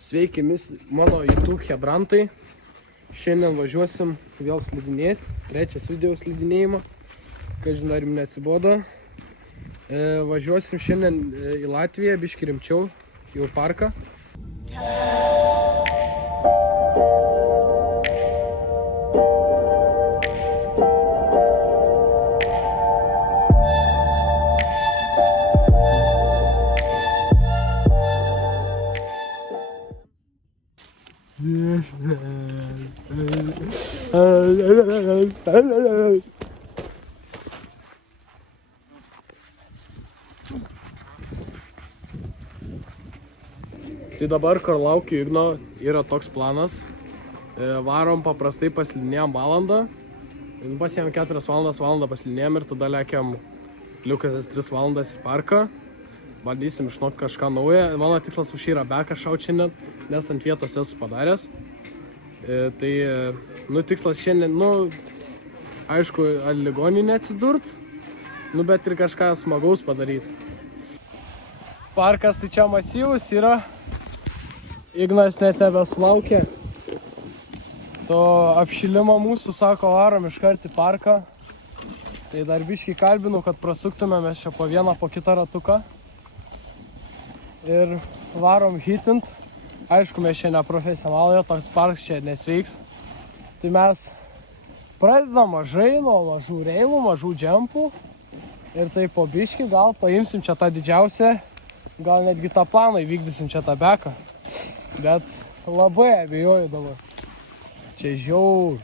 Sveiki, mano YouTube hebrantai. Šiandien važiuosim vėl slidinėti. Trečias video slidinėjimą. Kažin ar jums neatsibodo. Važiuosim šiandien į Latviją, biškį rimčiau, jau parką. Tai dabar, kur laukiu Igno, yra toks planas. Varom paprastai paslidinėjom valandą. Pasiėm 4 valandą paslidinėjom ir tada lekiam liukas 3 valandas į parką. Bandysim išnokti kažką naują. Mano tikslas už yra beką šaut šiandien, nes ant vietos esu padaręs. Tikslas šiandien, aišku, ant ligoninę atsidurt, bet ir kažką smagaus padaryti. Parkas tai čia masyvus yra. Ignas net nebesulaukė. To apšilimo mūsų, sako, varom iškart į parką. Tai dar biškį kalbinu, kad prasuktume mes čia po vieną, po kitą ratuką. Ir varom hitint. Aišku, mes čia neprofesionalai, toks parkas čia nesveiks. Tai mes pradedam mažai, nuo mažų reilų, mažų džempų. Ir tai po biškį gal paimsim čia tą didžiausią, gal netgi tą planą įvykdysim čia tą beką. Bet labai abejoju dabar. Čia žiaur.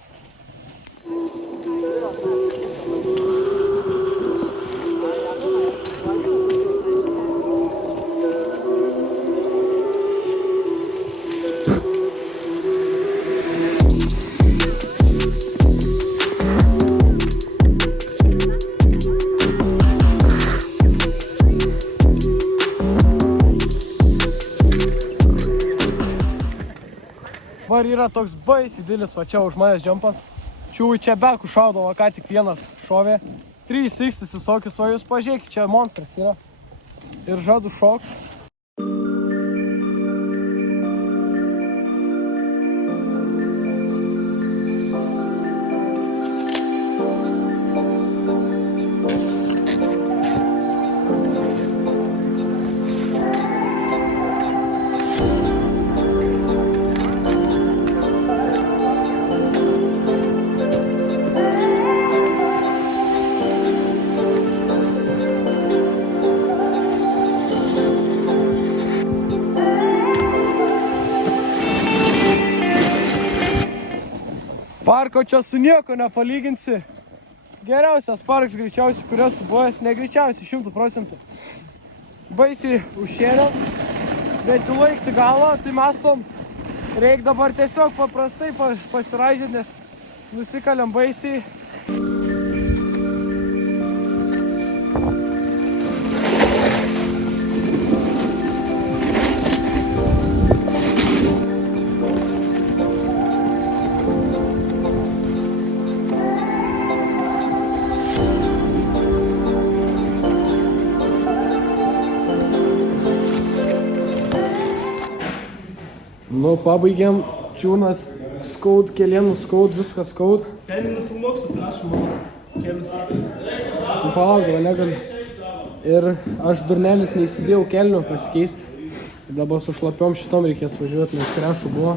Var yra toks baisiai didelis, va čia už manęs džempas. Čiūvai čia bekų šaudavo, ką tik vienas šovė. 360 visokius, o jūs pažiūrėkit, čia monstras yra. Ir žadu šokti. Parko čia su nieko nepalyginsi. Geriausias parkas greičiausiai, kurios subuvęs, negreičiausiai 100%. Baisiai užšėlėm, bet tu laiksi galą, tai mestom. Reik dabar tiesiog paprastai pasiražyti, nes nusikalėm baisiai. Pabaigėm, čiūnas skaud, kelienų skaud, viskas skaud. Seniai nufilmuok su flašu mano kelius. Palauk, negaliu. Ir aš durnelis neįsidėjau kelnių pasikeisti. Dabar su šlapiom šitom reikės važiuoti, nes krešų buvo.